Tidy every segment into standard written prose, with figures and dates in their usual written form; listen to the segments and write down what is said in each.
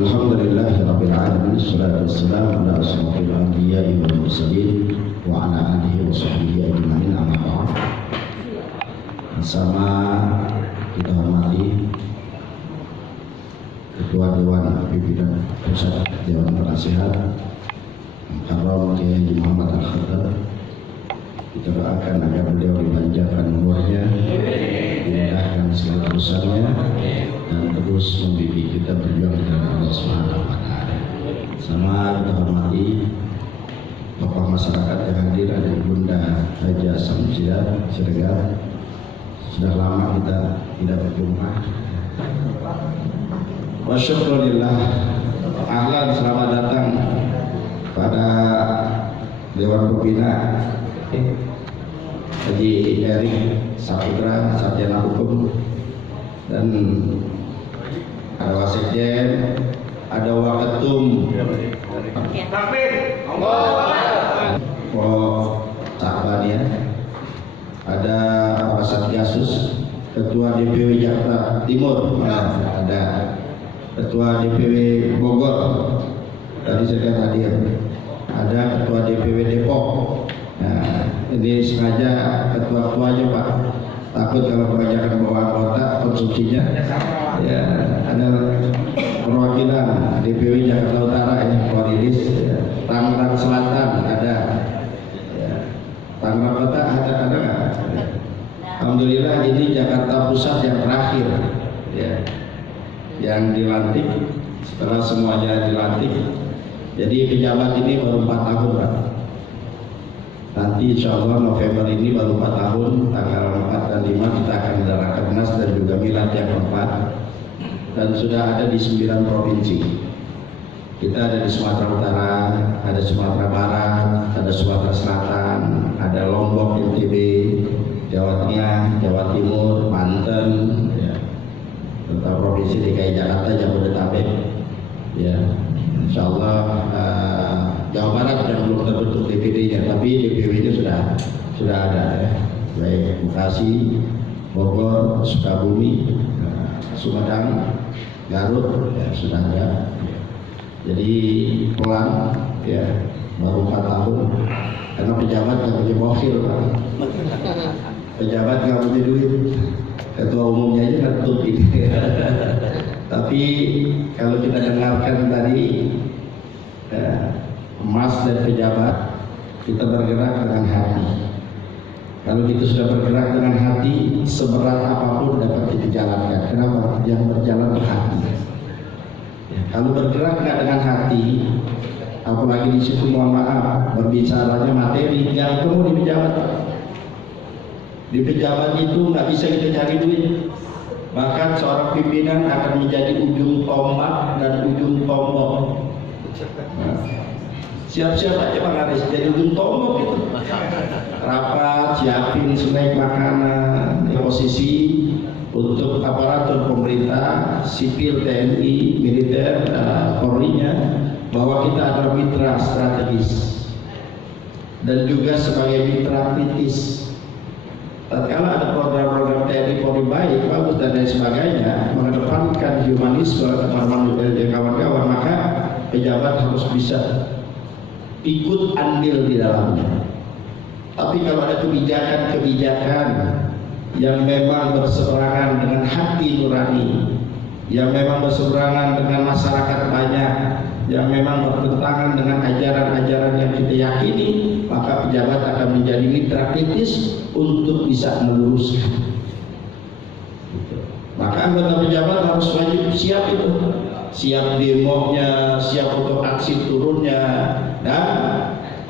Alhamdulillahirabbil alamin, wassalatu wassalamu ala asyrofil anbiya'i wal mursalin wa ala alihi wa sahbihi ajma'in, amma ba'd. Bersama kita hormati Ketua Dewan Pimpinan Pusat Dewan Penasihat Mukarram Kiai Muhammad Al-Khattab, kita doakan agar beliau dipanjangkan umurnya, dimudahkan segala urusannya, dan terus membimbing kita berjuang dengan Allah Subhanahu wa Ta'ala. Sama kita hormati tokoh masyarakat yang hadir, ada Ibunda Haja Samsiah Siregar. Sudah lama kita tidak berjumpa. Wa syukurillah. Ahlan, selamat datang pada Dewan Pembina Haji Erik Saputra, Sarjana Hukum, dan ada Wasekjen, ada Waketum, Sahabat ya, ada Pak Satgasus, Ketua DPW Jakarta Timur, ada Ketua DPW Bogor, tadi saya hadir, ada Ketua DPW Depok. Nah, ini sengaja ketua-ketuanya Pak, takut kalau kebanyakan bawa anggota konsumsinya. Ya, ada perwakilan DPW Jakarta Utara ya, Warilis, ya. Tangerang Selatan ada, ya. Tangerang Kota ada nggak? Alhamdulillah ini Jakarta Pusat yang terakhir, ya, yang dilantik. Setelah semuanya dilantik, jadi pejabat ini baru 4 tahun Pak. Nanti insya Allah November ini baru 4 tahun, tanggal 4 dan 5 kita akan ada Rakernas dan juga milad yang keempat, dan sudah ada di 9 provinsi. Kita ada di Sumatera Utara, ada Sumatera Barat, ada Sumatera Selatan, ada Lombok, NTB, Jawa Tengah, Jawa Timur, Banten, ya. Serta provinsi DKI Jakarta, Jabodetabek, ya. Insya Allah Jawa Barat yang belum terbentuk DPD-nya, tapi DPW-nya sudah ada, ya. Baik Bekasi, Bogor, Sukabumi, Sumedang, Garut, ya, sudah ada. Jadi pelan, ya, baru 4 tahun. Karena pejabat nggak punya mobil, Pak. Pejabat nggak punya duit. Ketua umumnya aja kan tutup ini. Tapi kalau kita dengarkan tadi, emas dan pejabat, kita bergerak dengan hati. Kalau kita sudah bergerak dengan hati, seberat apapun dapat kita jalankan. Kenapa? Yang berjalan hati. Ya, kalau bergerak nggak dengan hati, apalagi di situ mohon maaf, berbicaranya materi, nggak perlu di pejabat. Di pejabat itu nggak bisa kita cari duit. Bahkan seorang pimpinan akan menjadi ujung tombak dan ujung tombok. Nah, siap-siap aja Bang Aris jadi ujung tombok itu. Rapat, siapin snack makanan, posisi untuk aparatur pemerintah, sipil, TNI, militer, Polri-nya, bahwa kita adalah mitra strategis dan juga sebagai mitra kritis. Tatkala ada program-program TNI Polri baik, bagus dan lain sebagainya, mengedepankan humanisme dan kawan-kawan, maka pejabat harus bisa ikut andil di dalamnya. Tapi kalau ada kebijakan-kebijakan yang memang berseberangan dengan hati nurani, yang memang berseberangan dengan masyarakat banyak, yang memang bertentangan dengan ajaran-ajaran yang kita yakini, maka pejabat akan menjadi mitra kritis untuk bisa meluruskan. Maka anggota pejabat harus wajib siap itu, siap demonya, siap untuk aksi turunnya, dan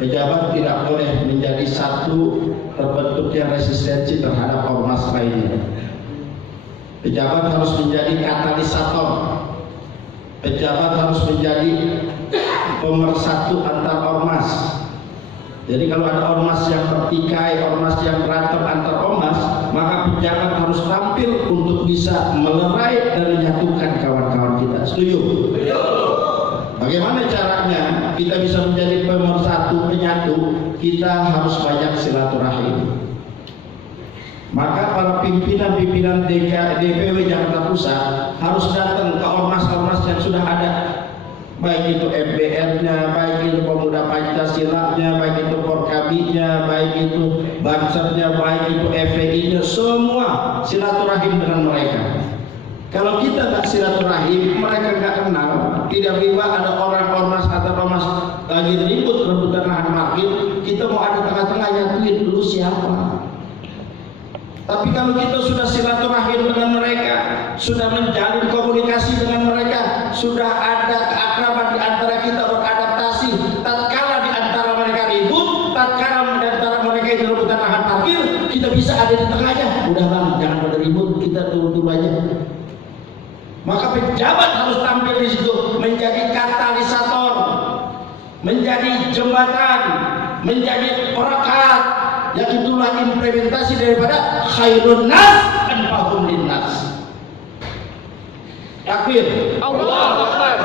pejabat tidak boleh menjadi satu terbentuknya resistensi terhadap ormas lainnya. Pejabat harus menjadi katalisator. Pejabat harus menjadi pemersatu antar ormas. Jadi kalau ada ormas yang bertikai, ormas yang berantem antar ormas, maka pejabat harus tampil untuk bisa melerai dan menyatukan kawan-kawan kita. Setuju? Bagaimana caranya kita bisa menjadi pemersatu, penyatu? Kita harus banyak silaturahim. Maka para pimpinan-pimpinan DPW Jakarta Pusat harus datang ke ormas-ormas yang sudah ada baik itu MBR-nya, baik itu Pemuda Pancasila-nya, baik itu Porkabinya, baik itu Bansernya, baik itu FPI-nya, semua silaturahim dengan mereka. Kalau kita nggak silaturahim, mereka nggak kenal, tiba-tiba ada orang ormas atau ormas lagi ribut rebutan lahan parkir, kita mau ada tengah-tengah nyatuin dulu siapa. Tapi kalau kita sudah silaturahim dengan mereka, sudah menjalin komunikasi dengan mereka, sudah ada keakraban di antara kita beradaptasi, tatkala di antara mereka ribut, tatkala di antara mereka itu rebutan lahan parkir, kita bisa ada di tengahnya. Udah bang, jangan pada ribut, kita turun aja. Maka pejabat harus tampil di situ, menjadi katalisator, menjadi jembatan, menjadi perekat. Yang itulah implementasi daripada khairun nas anfa'uhum linnas. Takbir. Allahu Akbar.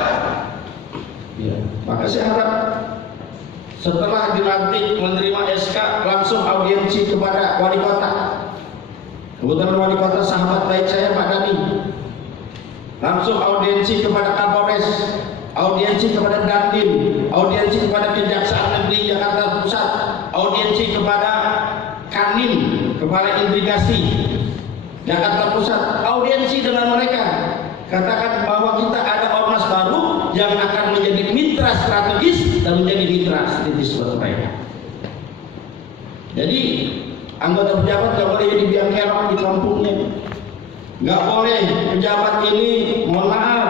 Ya, maka saya harap setelah dilantik menerima SK langsung audiensi kepada wali kota. Kebetulan wali kota sahabat baik saya Pak Dani. Langsung audiensi kepada Kapolres, audiensi kepada Dandim, audiensi kepada Kejaksaan Negeri Jakarta Pusat, audiensi kepada Kanim, Kepala Imigrasi Jakarta Pusat, audiensi dengan mereka. Katakan bahwa kita ada ormas baru yang akan menjadi mitra strategis dan menjadi mitra strategis buat mereka. Jadi anggota pejabat nggak boleh jadi biang kerok di kampungnya. Nggak boleh pejabat ini, mohon maaf,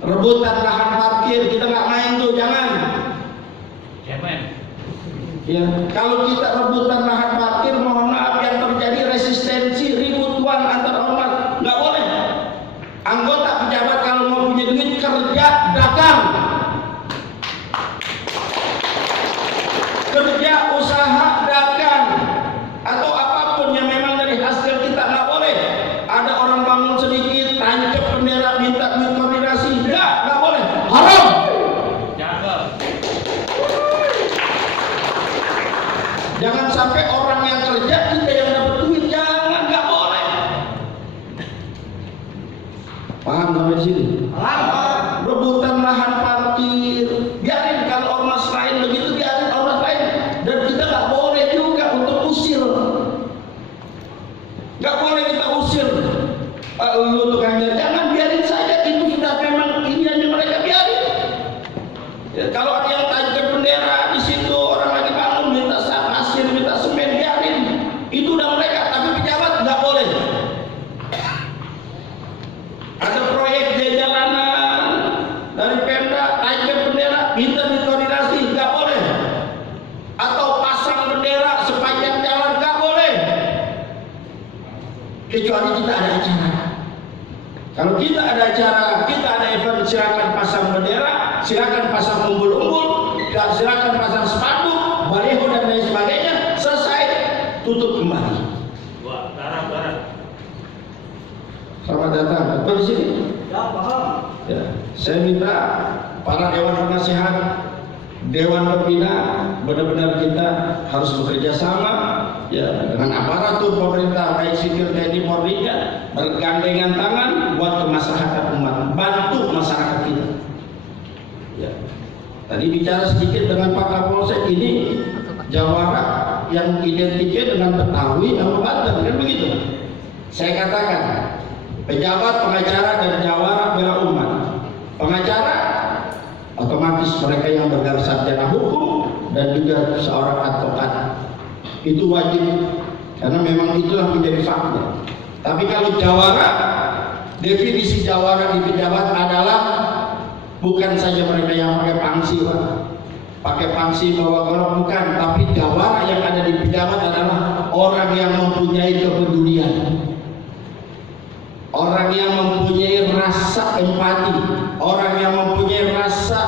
rebutan lahan parkir, kita nggak main tuh, jangan. Ya, kalau kita rebutan lahan parkir, mohon maaf yang terjadi resistensi, ributan antar ormas, nggak boleh. Anggota pejabat kalau mau punya duit kerja, dagang, kerja, usaha, dagang, atau apapun yang memang dari hasil kita, nggak boleh. Ada orang bangun sedikit, tancap bendera, minta duit koordinasi, nggak boleh, haram. Jangan sampai orang yang kerja kita yang dapat duit, jangan, nggak boleh. Paham sampai sini? Paham. Rebutan lahan parkir, biarin kalau ormas lain begitu, biarin ormas lain, dan kita nggak boleh juga untuk usir. Nggak boleh kita usir. Lu tukangnya, jangan, biarin saja, itu sudah memang ini aja mereka biarin. Ya, kalau ada yang tancap bendera di situ, orang lagi bangun minta pasir, minta semen, biarin. Itu udah mereka, tapi pejabat nggak boleh. Ada proyek jalanan dari Pemda, tancap bendera, minta dikoordinasi, nggak boleh. Atau pasang bendera sepanjang jalan, nggak boleh. Kecuali kita ada acara. Kalau kita ada acara, kita ada event, silakan pasang bendera, silakan pasang umbul-umbul, silakan pasang sepatu, baliho dan lain sebagainya. Selesai, tutup kembali. Selamat datang. Apa di sini? Ya, paham. Ya, saya minta para dewan penasehat, dewan pembina, benar-benar kita harus bekerja sama ya dengan aparatur pemerintah baik sipil TNI Polri, bergandengan tangan buat kemaslahatan umat, bantu masyarakat kita. Ya. Tadi bicara sedikit dengan Pak Kapolsek, ini jawara yang identiknya dengan Betawi sama Banten, kan begitu? Saya katakan pejabat, pengacara dan jawara bela umat. Pengacara otomatis mereka yang bergelar sarjana hukum dan juga seorang advokat, itu wajib karena memang itulah menjadi fakta. Tapi kalau jawara, definisi jawara di pejabat adalah bukan saja mereka yang pakai pangsi, Pak. Pakai pangsi bawa golok, bukan, tapi jawara yang ada di pejabat adalah orang yang mempunyai kepedulian, orang yang mempunyai rasa empati, orang yang mempunyai rasa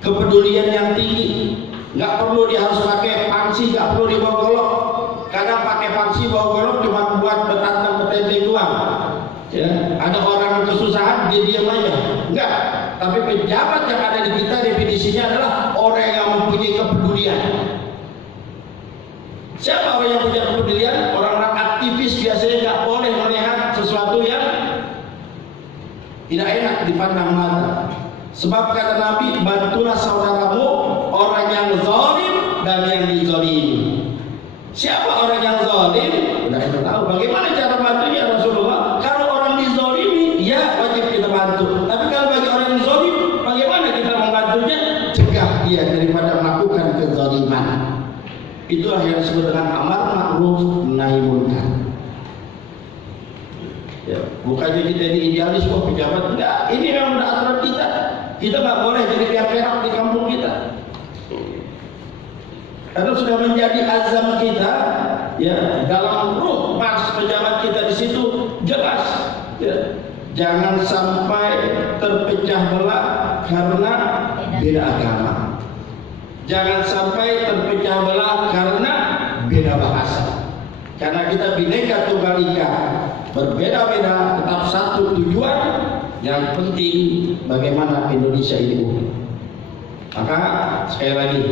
kepedulian yang tinggi. Nggak perlu dia harus pakai pangsi, nggak perlu dibawa golok. Kadang pakai pangsi bawa golok cuma buat betantang betenteng doang. Ya, ada orang kesusahan dia diam aja, enggak. Tapi pejabat yang ada di kita definisinya adalah orang yang mempunyai kepedulian. Siapa orang yang punya kepedulian? Orang-orang aktivis biasanya nggak boleh melihat sesuatu yang tidak enak dipandang mata. Sebab kata Nabi, bantulah saudaramu orang yang zalim dan yang dizalimi. Siapa orang yang zalim? Sudah kita tahu. Bagaimana cara bantunya Rasulullah? Kalau orang dizalimi, ya wajib kita bantu. Tapi kalau bagi orang yang zalim, bagaimana kita membantunya? Cegah dia daripada melakukan kezaliman. Itulah yang disebut dengan amar ma'ruf nahi munkar. Ya, bukannya kita jadi idealis kok pejabat, enggak. Ini memang udah aturan kita. Kita nggak boleh jadi pihak perak di kampung kita. Karena sudah menjadi azam kita, ya dalam ruh pas pejabat kita di situ jelas. Ya, jangan sampai terpecah belah karena beda agama. Jangan sampai terpecah belah karena beda bahasa. Karena kita Bhinneka Tunggal Ika, berbeda-beda tetap satu tujuan. Yang penting bagaimana Indonesia ini utuh. Maka sekali lagi,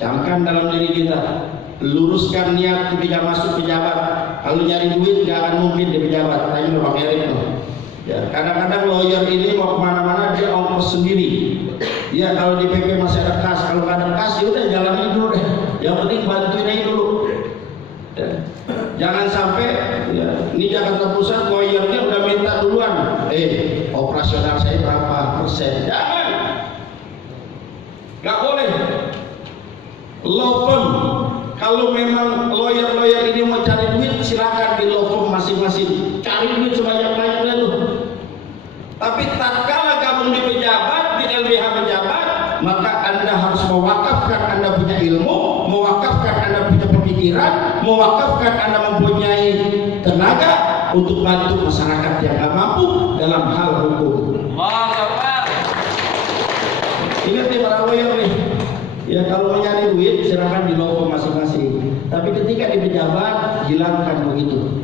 camkan dalam diri kita, luruskan niat ketika masuk pejabat. Kalau nyari duit gak akan mungkin di pejabat. Tanya Bang Erik loh. Ya, kadang-kadang lawyer ini mau kemana-mana dia ongkos sendiri. Ya kalau di PP masih ada kas, kalau nggak ada kas ya udah jalanin dulu deh. Yang penting bantuin aja dulu. Ya. Jangan sampai ya, ini Jakarta Pusat lawyernya udah minta duluan. Operasional saya berapa persen? Jangan. Nggak boleh. Law firm. Kalau memang lawyer ini mau cari duit, silakan di law firm masing-masing. Cari duit sebanyak-banyaknya tuh. Tapi tatkala gabung di pejabat, di LBH pejabat, maka Anda harus mewakafkan Anda punya ilmu, mewakafkan Anda punya pemikiran, mewakafkan Anda mempunyai tenaga untuk bantu masyarakat yang nggak mampu dalam hal hukum. Ingat nih para lawyer nih, ya kalau mau nyari duit silakan di law firm masing-masing. Tapi ketika di pejabat, hilangkan begitu.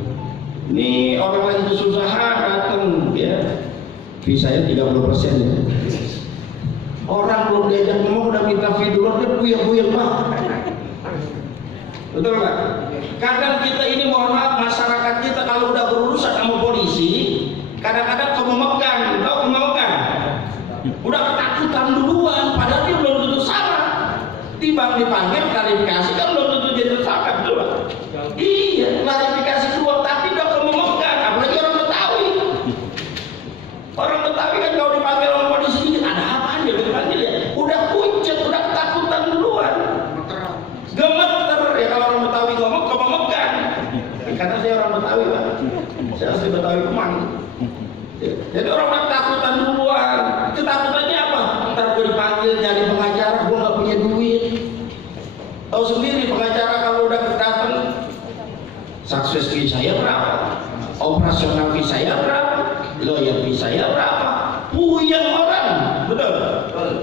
Ini orang lagi kesusahan datang, ya. Fee saya 30% ya. Orang belum diajak ngomong udah minta fee dulu, dia buyang-buyang Pak. Betul nggak? Kadang kita ini mohon maaf, masyarakat kita kalau udah berurusan sama polisi, kadang-kadang kememekan, tahu kememekan? Udah ketakutan duluan, padahal dia belum tentu salah. Timbang dipanggil klarifikasi kan belum tentu jadi tersangka, betul Pak? Iya, klarifikasi dulu, tapi udah kememekan, apalagi orang Betawi. Orang Betawi kan kalau dipanggil orang polisi ini ada apaan dia dipanggil ya? Udah pucat, udah ketakutan duluan. Gemeter ya kalau orang Betawi ngomong kememekan. Karena saya orang Betawi Pak. Saya asli Betawi Kemang. Jadi orang udah ketakutan duluan. Ketakutannya apa? Ntar gue dipanggil jadi pengacara, gue nggak punya duit. Tahu sendiri pengacara kalau udah datang, sukses fee saya berapa? Operasional fee saya berapa? Lawyer fee saya berapa? Puyeng orang, betul.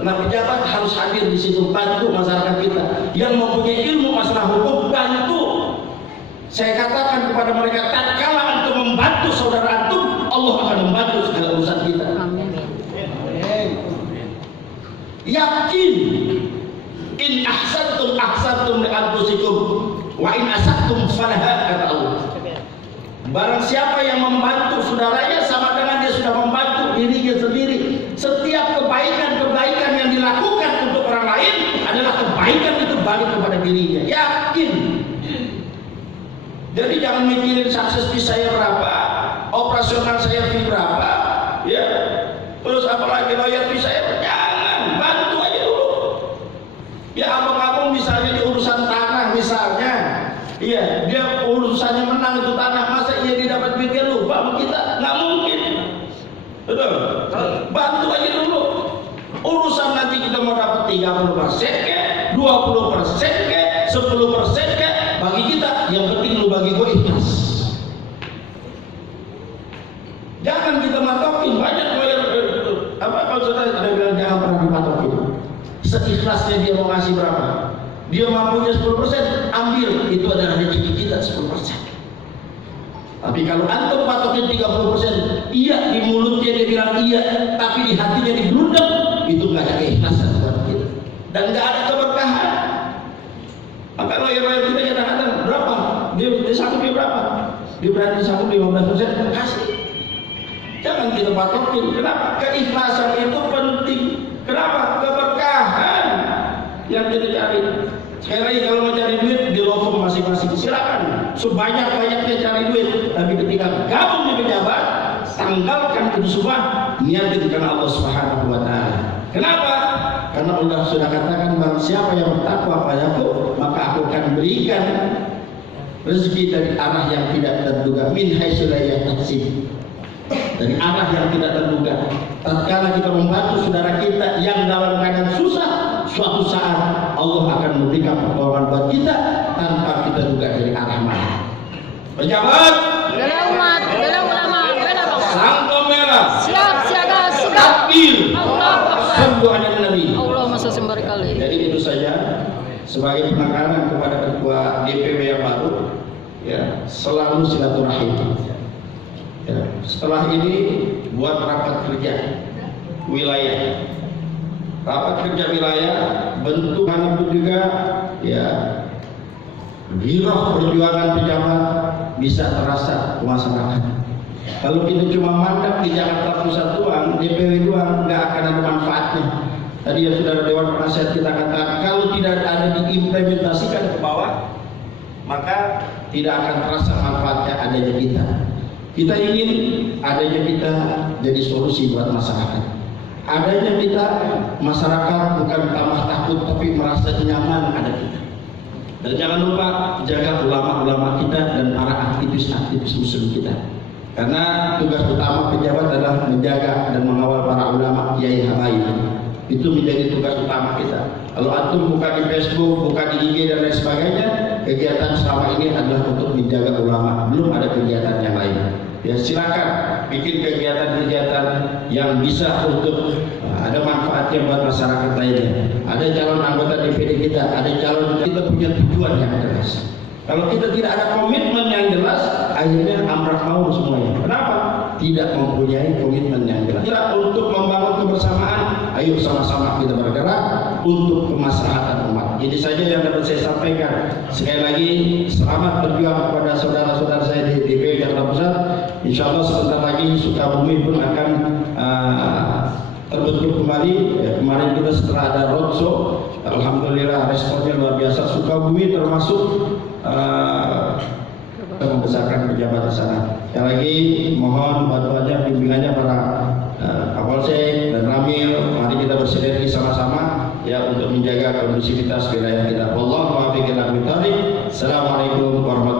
Nah pejabat harus hadir di situ, bantu masyarakat kita yang mempunyai ilmu masalah hukum, bantu. Saya katakan kepada mereka, tatkala antum membantu saudara antum, Allah akan membantu segala urusan kita. Amin. Yakin, in ahsantum ahsantum li anfusikum, wa in asa'tum falaha, kata Allah. Barang siapa yang membantu saudaranya sama dengan dia sudah membantu dirinya sendiri. Setiap kebaikan-kebaikan yang dilakukan untuk orang lain adalah kebaikan itu balik kepada dirinya. Yakin. Jadi jangan mikirin sukses fee saya berapa, operasional saya fee berapa, ya. Terus apalagi lawyer fee saya, jangan, bantu aja dulu. Ya abang-abang misalnya di urusan tanah misalnya, iya dia urusannya menang itu tanah, masa iya dia dapat duit dia lupa sama kita? Nggak mungkin. Betul. Bantu aja dulu. Urusan nanti kita mau dapat 30% ke, 20% ke, 10% ke, bagi kita yang penting lu bagi gue ikhlas. Jangan kita matokin, banyak apa kalau saudara bilang jangan pernah dipatokin. Seikhlasnya dia mau ngasih berapa? Dia mampunya 10%, ambil, itu adalah rezeki kita 10%. Tapi kalau antum patokin 30%, iya di mulutnya dia bilang iya, tapi di hatinya digelundang, itu nggak ada keikhlasan buat kita dan nggak ada keberkahan. Maka lawyer-lawyer kita kadang-kadang berapa? Dia sanggup dia berapa? Dia berani sanggup 15%, kasih. Jangan kita patokin. Kenapa? Keikhlasan itu penting. Kenapa? Keberkahan yang kita cari. Sekali lagi, kalau mau cari duit di lofum masing-masing silakan, sebanyak-banyaknya cari duit. Tapi ketika gabung di pejabat, tanggalkan itu semua, niatin karena Allah Subhanahu wa Ta'ala. Kenapa? Karena Allah sudah katakan, barang siapa yang bertakwa padaku, maka aku akan berikan rezeki dari arah yang tidak terduga, min haitsu la yahtasib, dari arah yang tidak terduga. Tatkala kita membantu saudara kita yang dalam keadaan susah, suatu saat Allah akan memberikan pertolongan buat kita tanpa kita duga dari arah mana. Pejabat, bela umat, bela ulama, bela bangsa. Sangko merah, Siap siaga sigap. takbir, Allah Akbar. sallu ala nabi. Allahumma shalli sembarang kali. Jadi itu saja sebagai penekanan kepada ketua DPW yang baru, ya, selalu silaturahim. Ya, setelah ini buat rapat kerja wilayah. Rapat kerja wilayah bentukan itu juga, ya, giroh perjuangan pejabat bisa terasa ke masyarakat. Kalau kita cuma mandek di Jakarta Pusat doang, DPW doang, nggak akan ada manfaatnya. Tadi yang sudah Dewan Penasihat kita katakan, kalau tidak ada diimplementasikan ke bawah, maka tidak akan terasa manfaatnya adanya kita. Kita ingin adanya kita jadi solusi buat masyarakat. Adanya kita, masyarakat bukan tambah takut tapi merasa nyaman ada kita. Dan jangan lupa jaga ulama-ulama kita dan para aktivis-aktivis muslim kita. Karena tugas utama pejabat adalah menjaga dan mengawal para ulama, kiai habaib. Itu menjadi tugas utama kita. Kalau antum buka di Facebook, buka di IG dan lain sebagainya, kegiatan selama ini adalah untuk menjaga ulama. Belum ada kegiatan yang lain. Ya silakan bikin kegiatan-kegiatan yang bisa untuk ada manfaatnya buat masyarakat lainnya. Ada calon anggota DPD kita, ada calon, kita punya tujuan yang jelas. Kalau kita tidak ada komitmen yang jelas, akhirnya amrak maur semuanya. Kenapa? Tidak mempunyai komitmen yang jelas. Kita untuk membangun kebersamaan, ayo sama-sama kita bergerak untuk kemaslahatan umat. Ini saja yang dapat saya sampaikan. Sekali lagi, selamat berjuang kepada saudara-saudara saya di DPW Jakarta Pusat. Insya Allah sebentar lagi Sukabumi pun akan terbentuk kembali. Ya, kemarin kita setelah ada roadshow, alhamdulillah responnya luar biasa. Sukabumi termasuk membesarkan pejabat di sana. Sekali lagi mohon bantuannya, bimbingannya para Kapolsek dan Ramil. Mari kita bersinergi sama-sama ya untuk menjaga kondusivitas wilayah kita. Wallahu a'lam bishawab. Assalamualaikum warahmatullahi wabarakatuh.